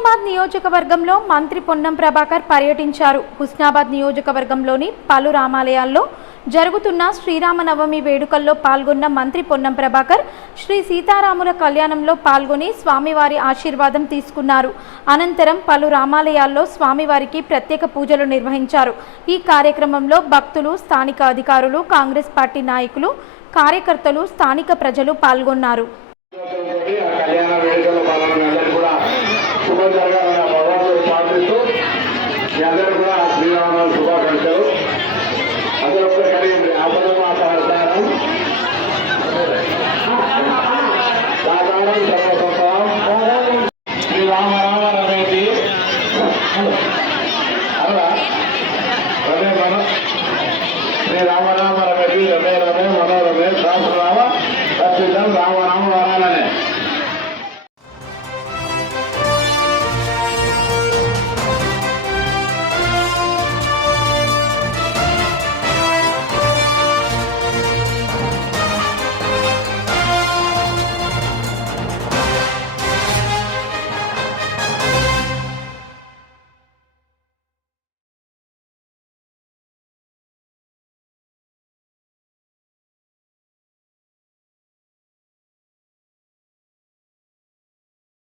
హుస్నాబాద్ నియోజకవర్గంలో మంత్రి పొన్నం ప్రభాకర్ పర్యటించారు. హుస్నాబాద్ నియోజకవర్గంలోని పలు రామాలయాల్లో జరుగుతున్న శ్రీరామనవమి వేడుకల్లో పాల్గొన్న మంత్రి పొన్నం ప్రభాకర్ శ్రీ సీతారాముల కళ్యాణంలో పాల్గొని స్వామివారి ఆశీర్వాదం తీసుకున్నారు. అనంతరం పలు రామాలయాల్లో స్వామివారికి ప్రత్యేక పూజలు నిర్వహించారు. ఈ కార్యక్రమంలో భక్తులు, స్థానిక అధికారులు, కాంగ్రెస్ పార్టీ నాయకులు, కార్యకర్తలు, స్థానిక ప్రజలు పాల్గొన్నారు. శుభాకాంక్షలు అందరూ